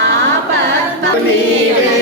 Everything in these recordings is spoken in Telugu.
ఆపద్మ నీవే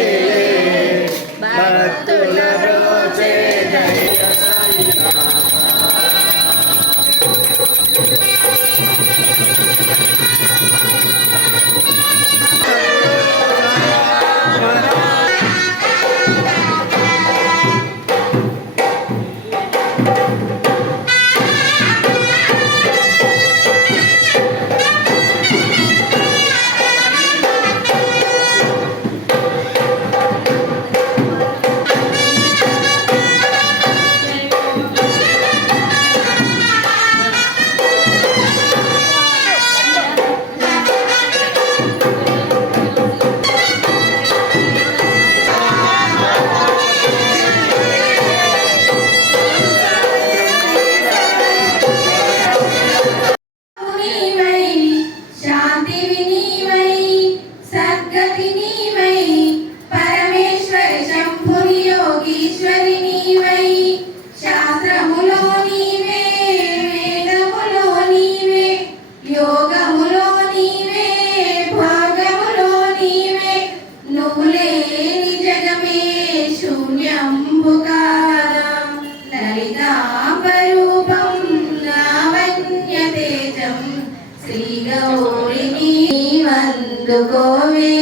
నామరూపం నామన్యతేజం శ్రీగౌరిని వందుకోవే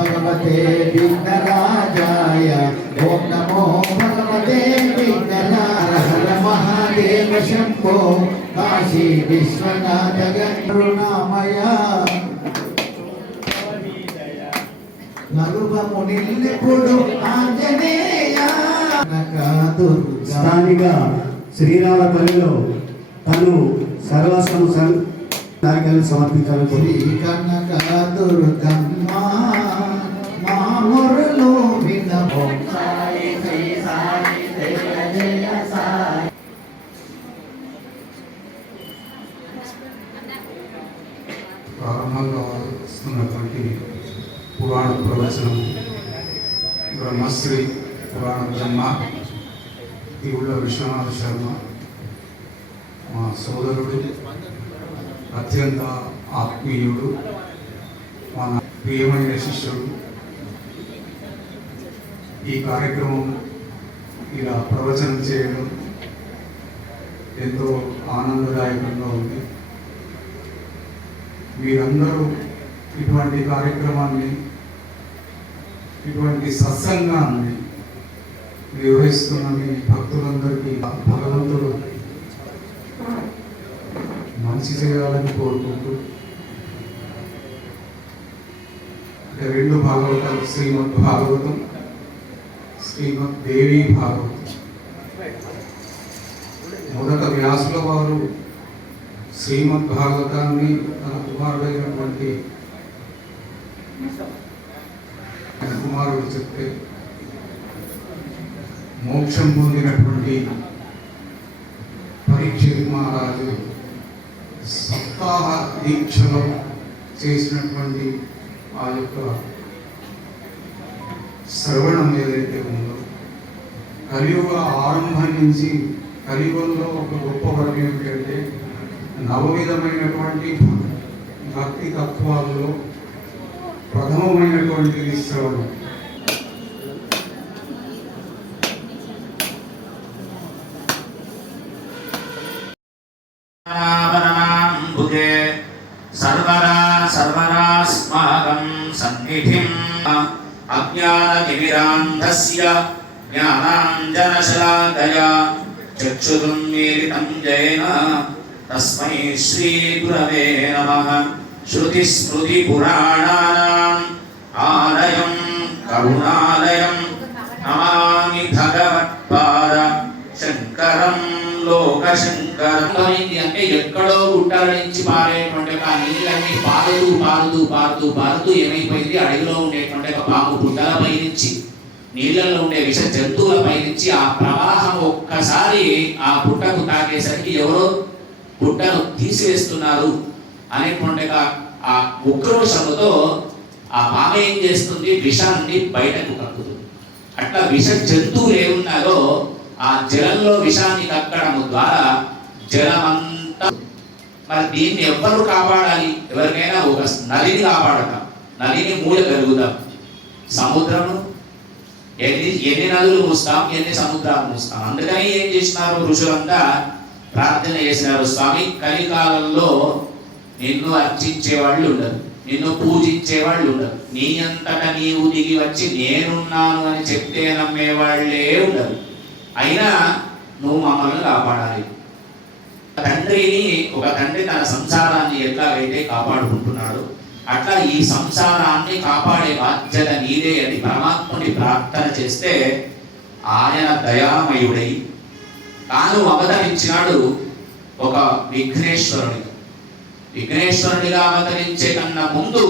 భగవతే విఘ్నరాజాయ ఓం నమో భగవతే విఘ్నరాహర మహాదేవ శంభో కాశీ విశ్వనాథ కరుణామయ నలుగము నిల్లెప్పుడు ఆంజనేయ తను దుర్గం విశ్వనాథ శర్మ మా సోదరుడు అత్యంత ఆత్మీయుడు మన ప్రియమైన శిష్యుడు. ఈ కార్యక్రమం ఇలా ప్రవచనం చేయడం ఎంతో ఆనందదాయకంగా ఉంది. మీరందరూ ఇటువంటి కార్యక్రమాన్ని ఇటువంటి సత్సంగాన్ని నిర్వహిస్తున్న మీ భక్తులందరికీ భగవంతుడు. మంచి చేయాలని కోరుకుంటూ. రెండు భాగవతాలు శ్రీమద్ భాగవతం శ్రీమద్ దేవి భాగవతం. మొదట వ్యాసుల వారు శ్రీమద్ భాగవతాన్ని తన కుమారుడైనటువంటి కుమారుడు చెప్తే మోక్షం పొందినటువంటి పరీక్షిత్ మహారాజు సప్తాహ దీక్షలో చేసినటువంటి ఆ యొక్క శ్రవణం ఏదైతే ఉందో కలియుగ ఆరంభం నుంచి కలియుగంలో ఒక గొప్ప వర్గం ఏమిటంటే నవవిధమైనటువంటి భక్తి తత్వాల్లో ప్రథమమైనటువంటిది శ్రవణం. సర్వరాస్మాకం సన్నిధిం అజ్ఞానతిమిరాంధస్య జ్ఞానాంజనశలాకయా చక్షురున్మీలితం జైన తస్మై శ్రీగురవే నమః శృతిస్మృతిపురాణానాం ఆలయం కరుణాలయం నమామి భగవత్పాద సమయంలో లోకశంకరం అర్థమైంది? అంటే ఎక్కడో గుట్టల నుంచి పారేటువంటి ఆ నీళ్ళన్నీ పారుతూ పారుతూ పారుతూ పారుతూ ఏమైపోయింది? అడవిలో ఉండేటువంటి ఒక పాము పుట్టల పైనుంచి నీళ్ళల్లో ఉండే విష జంతువులపై నుంచి ఆ ప్రవాహం ఒక్కసారి ఆ పుట్టకు తాకేసరికి ఎవరో పుట్టను తీసివేస్తున్నారు అనేటువంటి ఆ ఉక్రోషముతో ఆ పాము ఏం చేస్తుంది? విషాన్ని బయటకు కక్కుతుంది. అట్లా విష జంతువులు ఏమున్నారో ఆ జలంలో విషాన్ని కక్కడం ద్వారా జలమంతా మరి దీన్ని ఎవ్వరు కాపాడాలి? ఎవరికైనా ఒక నదిని కాపాడటం నదిని మూడగలుగుతాం సముద్రము ఎన్ని ఎన్ని నదులు మూస్తాం ఎన్ని సముద్రాలు మూస్తాం? అందుకని ఏం చేసినారు ఋషులంతా? ప్రార్థన చేసినారు స్వామి కలికాలంలో నిన్ను అర్చించే వాళ్ళు ఉండరు నిన్ను పూజించే వాళ్ళు ఉండరు. నీ అంతటా నీవు దిగి వచ్చి నేనున్నాను అని చెప్తే నమ్మేవాళ్ళే ఉండరు. అయినా నువ్వు మమ్మల్ని కాపాడాలి. తండ్రిని ఒక తండ్రి తన సంసారాన్ని ఎట్లాగైతే కాపాడుకుంటున్నాడు అట్లా ఈ సంసారాన్ని కాపాడే బాధ్యత నీదే అని పరమాత్ముని ప్రార్థన చేస్తే ఆయన దయామయుడై తాను అవతరించినాడు ఒక విఘ్నేశ్వరుని. విఘ్నేశ్వరునిగా అవతరించే కన్నా ముందు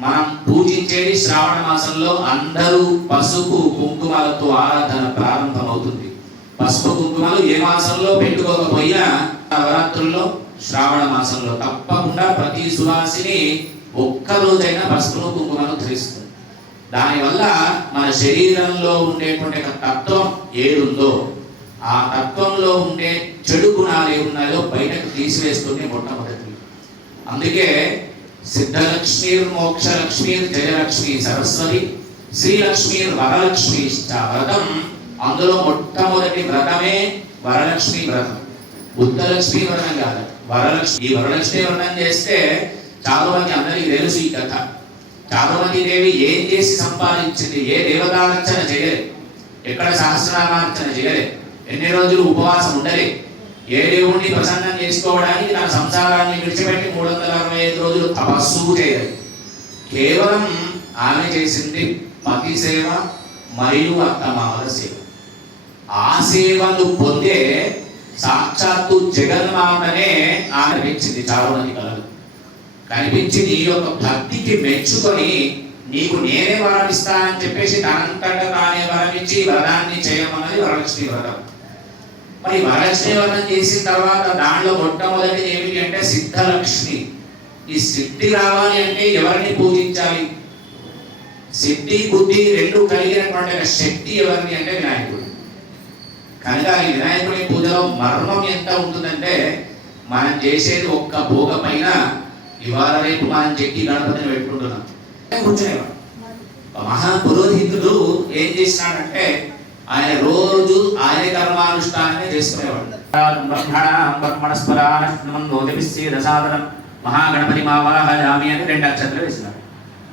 మనం పూజించేది శ్రావణ మాసంలో అందరూ పసుపు కుంకుమలతో ఆరాధన ప్రారంభమవుతుంది. పసుపు కుంకుమలు ఏ మాసంలో పెట్టుకోకపోయినా నవరాత్రుల్లో శ్రావణ మాసంలో తప్పకుండా ప్రతి సువాసిని ఒక్క రోజైనా పసుపును కుంకుమను ధరిస్తుంది. దానివల్ల మన శరీరంలో ఉండేటువంటి ఒక తత్వం ఏదుందో ఆ తత్వంలో ఉండే చెడు గుణాలు ఏమున్నాయో బయటకు తీసివేస్తుంది మొట్టమొదటి అందుకే సిద్ధలక్ష్మీర్ మోక్షలక్ష్మీర్ జయలక్ష్మి సరస్వతి శ్రీలక్ష్మీర్ వరలక్ష్మి వ్రతం. అందులో మొట్టమొదటి వ్రతమే వరలక్ష్మి వ్రతం. బుద్ధలక్ష్మి వ్రతం కాదు. వరలక్ష్మి ఈ వరలక్ష్మి వ్రతం చేస్తే చాలా మంది అందరికీ తెలుసు ఈ కథ. చాలా దేవి ఏం చేసి సంపాదించింది? ఏ దేవతార్చన చేయలేదు. ఎక్కడ సహస్రనామార్చన చేయలేదు. ఎన్ని రోజులు ఉపవాసం ఉండలేదు. ఏ దేవుణ్ణి ప్రసన్నం చేసుకోవడానికి నా సంసారాన్ని విడిచిపెట్టి మూడు వందల అరవై ఐదు రోజులు తపస్సు చేయలేదు కేవలం ఆమె చేసింది పతి సేవ మరియు అత్తమామల సేవ. ఆ సేవను పొందే సాక్షాత్తు జగన్మాతనే ఆమె పెంచింది చాలా మంది కలదు. కనిపించి నీ యొక్క భక్తికి మెచ్చుకొని నీకు నేనే వరమిస్తానని చెప్పేసి తనంతటా తానే వరమిచ్చి వరాన్ని చేయమన్నది వరలక్ష్మి వ్రతం. మరి వరలక్ష్మి వ్రతం చేసిన తర్వాత దాంట్లో మొట్టమొదటిది ఏమిటి అంటే సిద్ధలక్ష్మి. ఈ సిద్ధి రావాలి అంటే ఎవరిని పూజించాలి? సిద్ధి బుద్ధి రెండు కలిగినటువంటి శక్తి ఎవరిని అంటే వినాయకుడు. కనుక ఈ వినాయకుడి పూజలో మర్మం ఎంత ఉంటుందంటే మనం చేసేది ఒక్క భోగ పైన ఇవాళ రేపు మనం చెక్కి గణపతిని పెట్టుకుంటున్నాం. కూర్చునేవాడు. ఒక మహా పురోహితుడు ఏం చేసినాడంటే ఆయన రోజు ఆయన కర్మానుష్ఠానాన్ని చేసుకునేవాడు బ్రహ్మణస్పరానం మహాగణపతి మావాహయామి అని రెండు అక్షరాలు వేసినాడు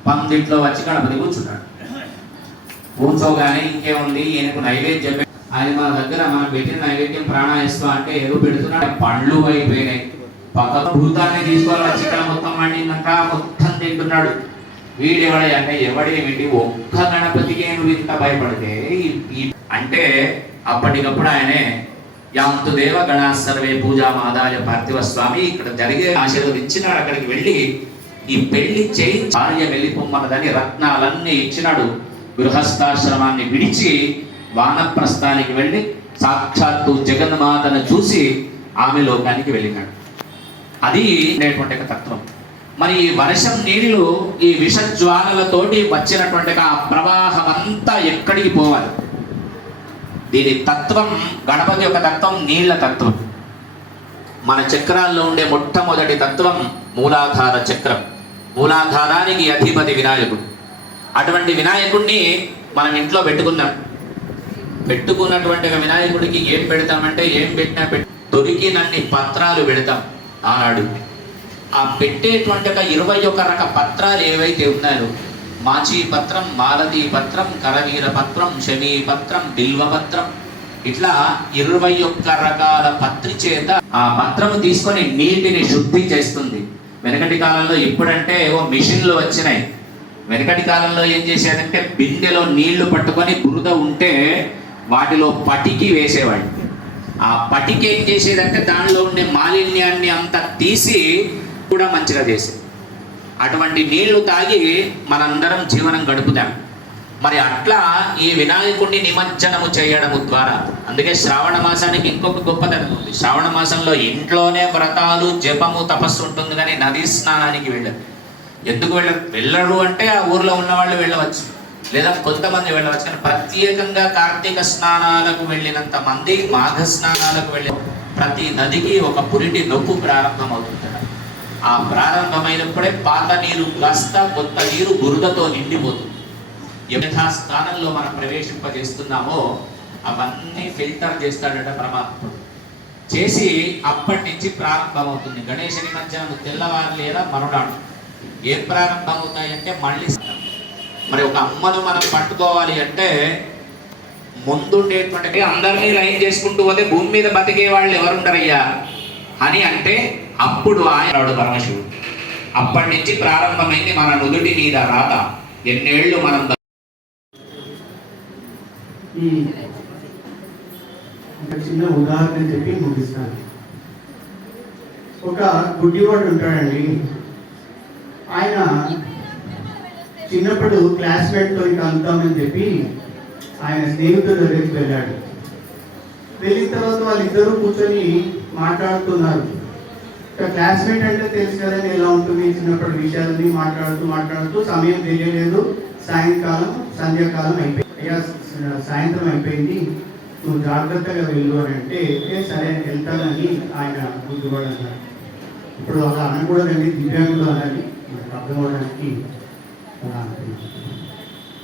పందిట్లో వచ్చి గణపతి కూర్చున్నాడు. కూర్చోగానే ఇంకేముంది? ఈయనకు నైవేద్యం ఆయన మన దగ్గర మనం పెట్టిన నైవేద్యం ప్రాణాయస్వ అంటే ఏదో పెడుతున్నాడు. పండ్లు అయిపోయినాయి పక్క భూతాన్ని తీసుకోవాలి వచ్చి ఇక్కడ మొత్తం వండిందంట మొత్తం తింటున్నాడు. వీడెవడే అంటే ఎవడేమిటి ఒక్క గణపతికే నువ్వు ఇంత భయపడితే? అంటే అప్పటికప్పుడు ఆయనే యాంతు దేవ గణాసర్వే పూజా మాదాయ పార్థివ స్వామి ఇక్కడ జరిగే ఆశీర్వదించినాడు అక్కడికి వెళ్ళి ఈ పెళ్ళి చేయి భార్య వెళ్ళిపోమ్మన్నదని రత్నాలన్నీ ఇచ్చినాడు. గృహస్థాశ్రమాన్ని విడిచి వానప్రస్థానికి వెళ్ళి సాక్షాత్తు జగన్మాతను చూసి ఆమె లోకానికి వెళ్ళినాడు. అది ఉండేటువంటి తత్వం. మరి ఈ వర్షం నీళ్ళు ఈ విషజ్వాలలతోటి వచ్చినటువంటి ఆ ప్రవాహం అంతా ఎక్కడికి పోవాలి? దీని తత్వం గణపతి యొక్క తత్వం నీళ్ళ తత్వం. మన చక్రాల్లో ఉండే మొట్టమొదటి తత్వం మూలాధార చక్రం. మూలాధారానికి అధిపతి వినాయకుడు. అటువంటి వినాయకుడిని మనం ఇంట్లో పెట్టుకుందాం. పెట్టుకున్నటువంటి వినాయకుడికి ఏం పెడతామంటే ఏం పెట్టినా పెట్ దొరికినన్ని పత్రాలు పెడతాం. ఆనాడు ఆ పెట్టేటువంటి ఒక ఇరవై ఒక రక పత్రాలు ఏవైతే ఉన్నాయో మాచీ పత్రం మాలతీ పత్రం కరవీర పత్రం శమీ పత్రం బిల్వ పత్రం ఇట్లా ఇరవై ఒక్క రకాల పత్రి చేత ఆ పత్రము తీసుకొని నీటిని శుద్ధి చేస్తుంది. వెనకటి కాలంలో ఇప్పుడంటే ఏవో మిషన్లు వచ్చినాయి. వెనకటి కాలంలో ఏం చేసేదంటే బిందెలో నీళ్ళు పట్టుకొని బురద ఉంటే వాటిలో పటికి వేసేవాడు ఆ పటికి ఏం చేసేదంటే దానిలో ఉండే మాలిన్యాన్ని అంతా తీసి కూడా మంచిగా చేసింది అటువంటి నీళ్ళు తాగి మనందరం జీవనం గడుపుతాం మరి అట్లా ఈ వినాయకుడిని నిమజ్జనము చేయడం ద్వారా అందుకే శ్రావణ మాసానికి ఇంకొక గొప్పతనం ఉంది. శ్రావణ మాసంలో ఇంట్లోనే వ్రతాలు జపము తపస్సు ఉంటుంది కానీ నదీ స్నానానికి వెళ్ళరు. ఎందుకు వెళ్ళ వెళ్ళరు అంటే ఆ ఊర్లో ఉన్న వాళ్ళు వెళ్ళవచ్చు. లేదా కొంతమంది వెళ్ళవచ్చు. కానీ ప్రత్యేకంగా కార్తీక స్నానాలకు వెళ్ళినంత మంది మాఘ స్నానాలకు వెళ్ళి ప్రతి నదికి ఒక పురిటి నొప్పు ప్రారంభమవుతుంది. ఆ ప్రారంభమైనప్పుడే పాత నీరు కాస్త కొత్త నీరు బురదతో నిండిపోతుంది. యథా స్థానంలో మనం ప్రవేశింపజేస్తున్నామో అవన్నీ ఫిల్టర్ చేస్తాడట పరమాత్ముడు. చేసి అప్పటి నుంచి ప్రారంభమవుతుంది. గణేష నిమజ్జనము తెల్లవారు లేదా మరునాడు. ఏం ప్రారంభమవుతాయంటే మళ్ళీ మరి ఒక అమ్మను మనం పట్టుకోవాలి అంటే ముందుండేటువంటి అందరినీ లైన్ చేసుకుంటూ పోతే భూమి మీద బతికే వాళ్ళు ఎవరుండరయ్యా? అని అంటే అప్పుడు ఆయన పరమశివుడు అప్పటి నుంచి ప్రారంభమైంది మన నుదుటి మీద రాత. ఎన్నేళ్ళు మనం ఒక చిన్న ఉదాహరణ చెప్పి ముగిస్తాను. ఒక గుడ్డివాడు ఉంటాడండి. ఆయన చిన్నప్పుడు క్లాస్మేట్తో కలుద్దామని చెప్పి ఆయన స్నేహితుల దగ్గరికి వెళ్ళాడు. వెళ్ళిన తర్వాత వాళ్ళిద్దరూ కూర్చొని మాట్లాడుతున్నారు. క్లాస్మేట్ అంటే తెలుసు కదండి ఎలా ఉంటుంది చిన్నప్పటి విషయాలని మాట్లాడుతూ మాట్లాడుతూ సమయం తెలియలేదు. సాయంకాలం సంధ్యాకాలం అయిపోయింది. అయ్యా సాయంత్రం అయిపోయింది. నువ్వు జాగ్రత్తగా వెళ్ళు అని అంటే సరే వెళ్తానని ఆయన గుర్తుపడి అన్నారు ఇప్పుడు అలా అనకూడదండి దివ్యాంగులు అనాలి. మనకు అర్థం అవడానికి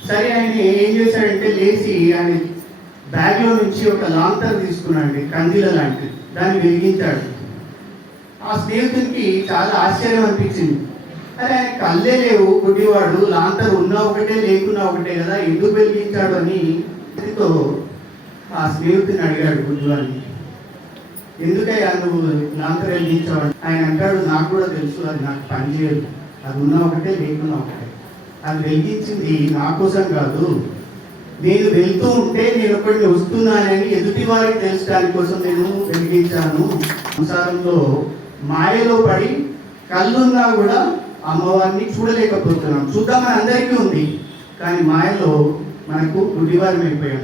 సరే ఆయన ఏం చేశాడంటే లేచి ఆయన బ్యాగ్లో నుంచి ఒక లాంతర్ తీసుకున్నాడు కందిల లాంటిది. దాన్ని వెలిగించాడు. ఆ స్నేహితునికి చాలా ఆశ్చర్యం అనిపించింది. అరే ఆయన కళ్ళే లేవు గుడ్డివాడు. లాంతర్ ఉన్నా ఒకటే లేకున్నా ఒకటే కదా ఎందుకు వెలిగించాడు అని ఆ స్నేహితుని అడిగాడు గుడ్డివాడిని. ఎందుకయ్యా నువ్వు లాంతర్ వెలిగించావు ఆయన అంటాడు నాకు కూడా తెలుసు అది నాకు పనిచేయదు అది ఉన్నా ఒకటే లేకున్నా ఒకటే. అది వెలిగించింది నా కోసం కాదు. నేను వెళ్తూ ఉంటే నేను ఒకటి వస్తున్నానని ఎదుటి వారికి తెలుసడానికి కోసం నేను వెలిగించాను. సంసారంలో మాయలో పడి కళ్ళున్నా కూడా అమ్మవారిని చూడలేకపోతున్నాం. చూద్దామని అందరికీ ఉంది కానీ మాయలో మనకు గుడివారం అయిపోయాం